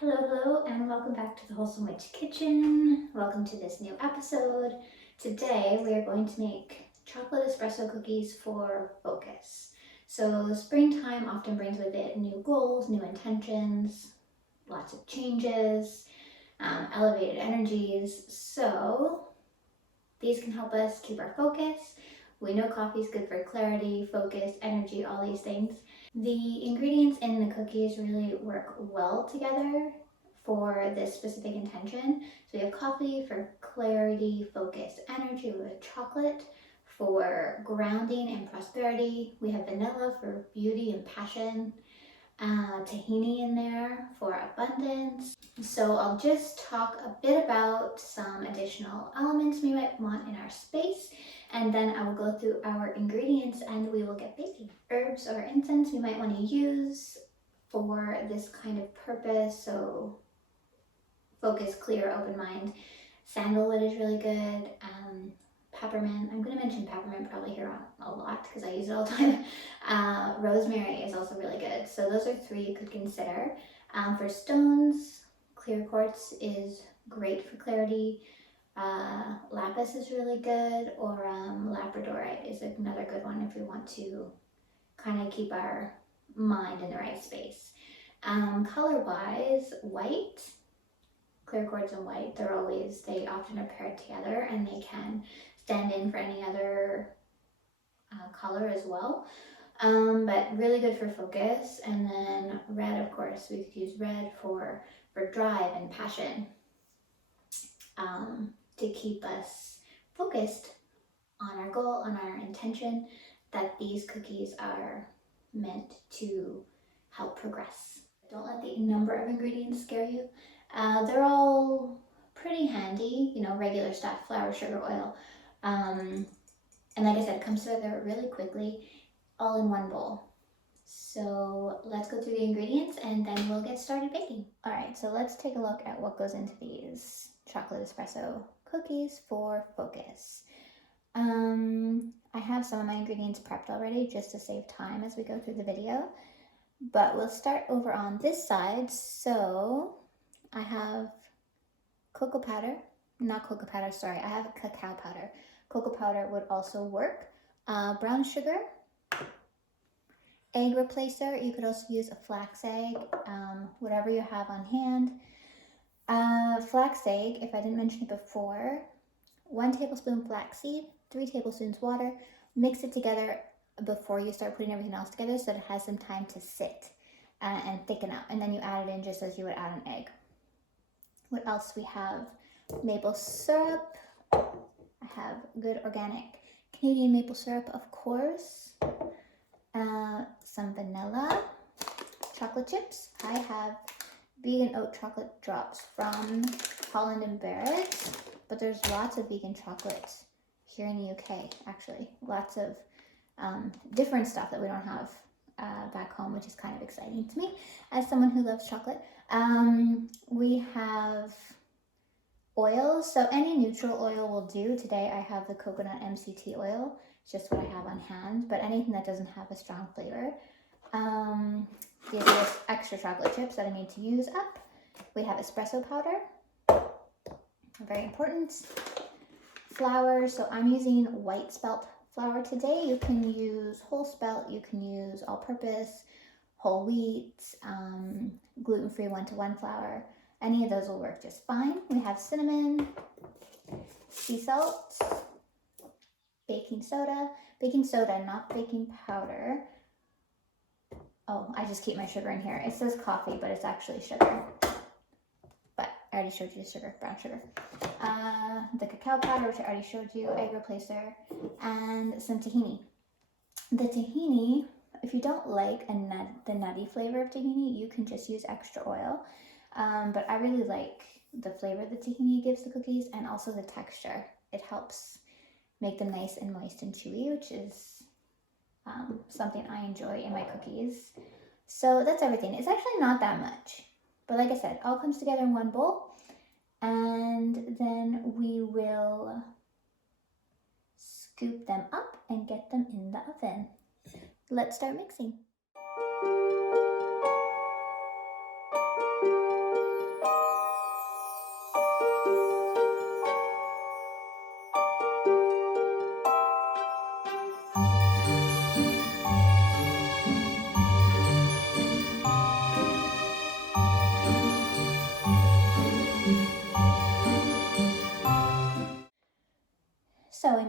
Hello, and welcome back to the Wholesome Witch kitchen. Welcome to this new episode. Today we are going to make chocolate espresso cookies for focus. So springtime often brings with it new goals, new intentions, lots of changes, elevated energies. So these can help us keep our focus. We know coffee is good for clarity, focus, energy, all these things. The ingredients in the cookies really work well together for this specific intention. So we have coffee for clarity, focus, energy. We have chocolate for grounding and prosperity. We have vanilla for beauty and passion. Tahini in there for abundance. So I'll just talk a bit about some additional elements we might want in our space, and then I will go through our ingredients and we will get baking. Herbs or incense we might want to use for this kind of purpose. So focus, clear, open mind. Sandalwood is really good. Peppermint, I'm going to mention peppermint probably here on a lot because I use it all the time. Rosemary is also really good. So those are three you could consider. For stones, clear quartz is great for clarity. Lapis is really good, or labradorite is another good one if we want to kind of keep our mind in the right space. Color-wise, white, clear quartz and white, they often are paired together and they can stand in for any other color as well. But really good for focus. And then red, of course, we could use red for drive and passion, to keep us focused on our goal, on our intention that these cookies are meant to help progress. Don't let the number of ingredients scare you. They're all pretty handy, regular stuff, flour, sugar, oil. And like I said, it comes together really quickly, all in one bowl. So let's go through the ingredients and then we'll get started baking. All right, so let's take a look at what goes into these chocolate espresso cookies for focus. I have some of my ingredients prepped already just to save time as we go through the video, but we'll start over on this side. So I have cocoa powder, I have cacao powder. Cocoa powder would also work. Brown sugar, egg replacer, you could also use a flax egg, whatever you have on hand. Flax egg, if I didn't mention it before, 1 tablespoon flaxseed, 3 tablespoons water. Mix it together before you start putting everything else together so that it has some time to sit and thicken up. And then you add it in just as you would add an egg. What else we have? Maple syrup. I have good organic Canadian maple syrup, of course. Some vanilla, chocolate chips. I have vegan oat chocolate drops from Holland and Barrett, but there's lots of vegan chocolate here in the UK, actually. Lots of different stuff that we don't have back home, which is kind of exciting to me as someone who loves chocolate. We have oil, so any neutral oil will do. Today I have the coconut MCT oil, it's just what I have on hand, but anything that doesn't have a strong flavor. These are just extra chocolate chips that I need to use up. We have espresso powder, very important. Flour, so I'm using white spelt flour today. You can use whole spelt, you can use all-purpose, whole wheat, gluten-free 1-to-1 flour. Any of those will work just fine. We have cinnamon, sea salt, baking soda, not baking powder. Oh, I just keep my sugar in here. It says coffee, but it's actually sugar. But I already showed you the sugar, brown sugar. The cacao powder, which I already showed you, egg replacer, and some tahini. The tahini, if you don't like the nutty flavor of tahini, you can just use extra oil. But I really like the flavor the tahini gives the cookies and also the texture. It helps make them nice and moist and chewy, which is something I enjoy in my cookies. So that's everything. It's actually not that much, but like I said, it all comes together in one bowl, and then we will scoop them up and get them in the oven. Let's start mixing.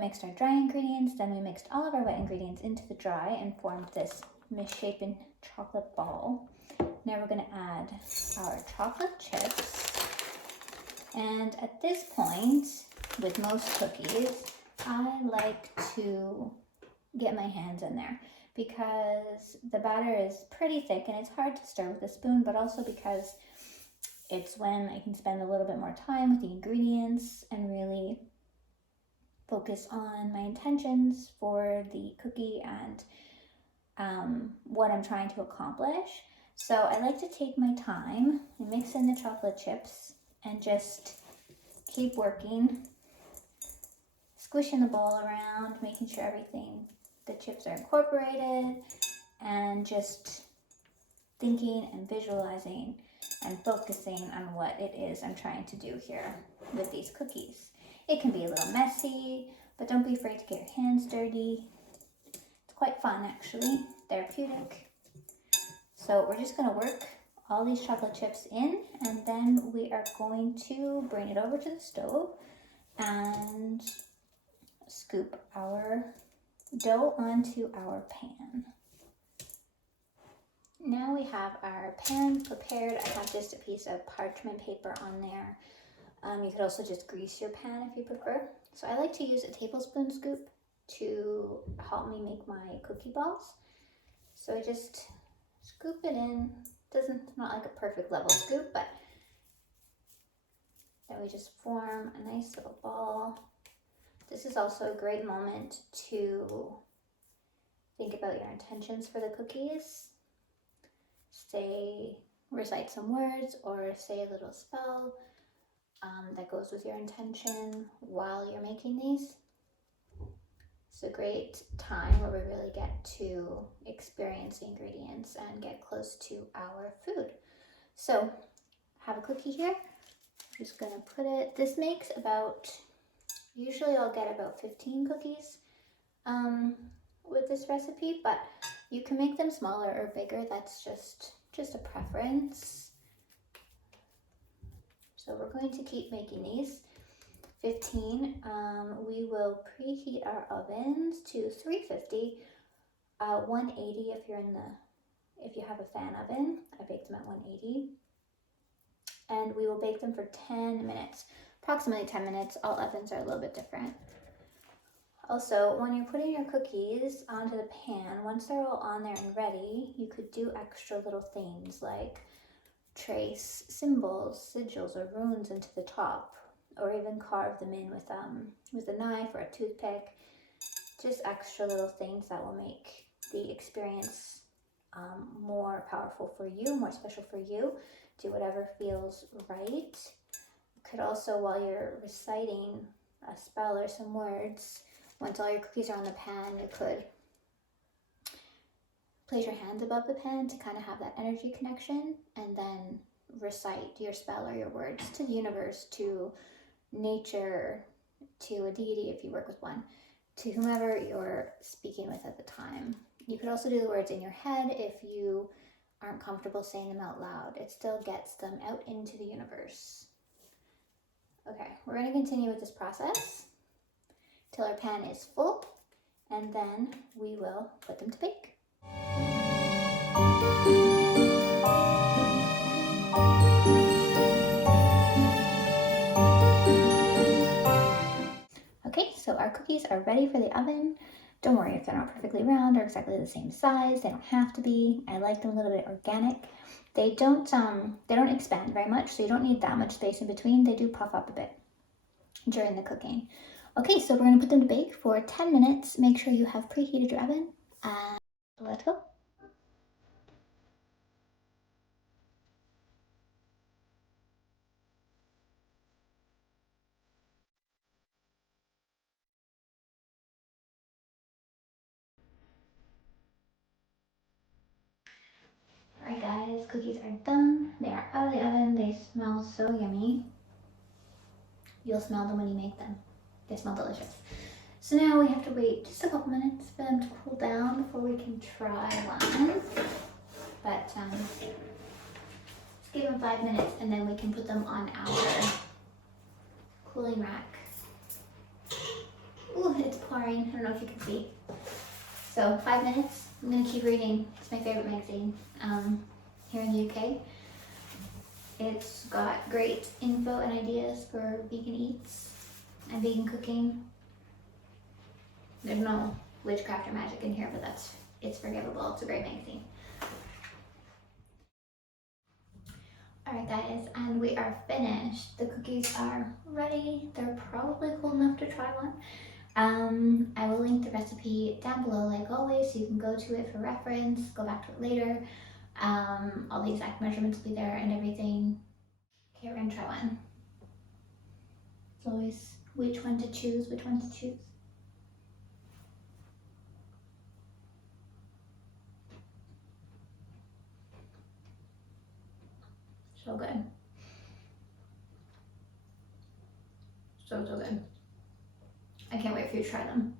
mixed our dry ingredients, then we mixed all of our wet ingredients into the dry and formed this misshapen chocolate ball. Now we're going to add our chocolate chips. And at this point, with most cookies, I like to get my hands in there because the batter is pretty thick and it's hard to stir with a spoon, but also because it's when I can spend a little bit more time with the ingredients and really focus on my intentions for the cookie and what I'm trying to accomplish. So I like to take my time and mix in the chocolate chips and just keep working, squishing the ball around, making sure the chips are incorporated, and just thinking and visualizing and focusing on what it is I'm trying to do here with these cookies. It can be a little messy, but don't be afraid to get your hands dirty. It's quite fun, actually, therapeutic. So we're just gonna work all these chocolate chips in, and then we are going to bring it over to the stove and scoop our dough onto our pan. Now we have our pan prepared. I have just a piece of parchment paper on there. You could also just grease your pan if you prefer. So I like to use a tablespoon scoop to help me make my cookie balls. So I just scoop it in. It's not like a perfect level scoop, but then we just form a nice little ball. This is also a great moment to think about your intentions for the cookies. Recite some words or say a little spell that goes with your intention while you're making these. It's a great time where we really get to experience the ingredients and get close to our food. So, have a cookie here. I'm just gonna put it, this makes usually I'll get about 15 cookies with this recipe, but you can make them smaller or bigger. That's just a preference. So we're going to keep making these 15. We will preheat our ovens to 350, 180 if you have a fan oven. I bake them at 180, and we will bake them for 10 minutes, approximately 10 minutes. All ovens are a little bit different. Also, when you're putting your cookies onto the pan, once they're all on there and ready, you could do extra little things like trace symbols, sigils, or runes into the top, or even carve them in with a knife or a toothpick. Just extra little things that will make the experience more powerful for you, more special for you. Do whatever feels right. You could also, while you're reciting a spell or some words, once all your cookies are on the pan, you could place your hands above the pan to kind of have that energy connection, and then recite your spell or your words to the universe, to nature, to a deity if you work with one, to whomever you're speaking with at the time. You could also do the words in your head if you aren't comfortable saying them out loud. It still gets them out into the universe. Okay, we're going to continue with this process till our pan is full, and then we will put them to bake. Okay, so our cookies are ready for the oven. Don't worry if they're not perfectly round or exactly the same size. They don't have to be. I like them a little bit organic. They don't expand very much, so you don't need that much space in between. They do puff up a bit during the cooking. Okay, so we're going to put them to bake for 10 minutes. Make sure you have preheated your oven. Let's go. Alright guys, cookies are done. They are out of the oven. They smell so yummy. You'll smell them when you make them. They smell delicious. So now we have to wait just a couple minutes for them to cool down before we can try one. But let's give them 5 minutes and then we can put them on our cooling rack. Ooh, it's pouring. I don't know if you can see. So 5 minutes. I'm gonna keep reading. It's my favorite magazine here in the UK. It's got great info and ideas for vegan eats and vegan cooking. There's no witchcraft or magic in here, but it's forgivable. It's a great magazine. Alright guys, and we are finished. The cookies are ready. They're probably cool enough to try one. I will link the recipe down below like always, so you can go to it for reference, go back to it later. All the exact measurements will be there and everything. Okay, we're gonna try one. It's always which one to choose. So good. So good. I can't wait for you to try them.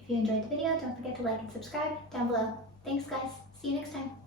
If you enjoyed the video, don't forget to like and subscribe down below. Thanks guys. See you next time.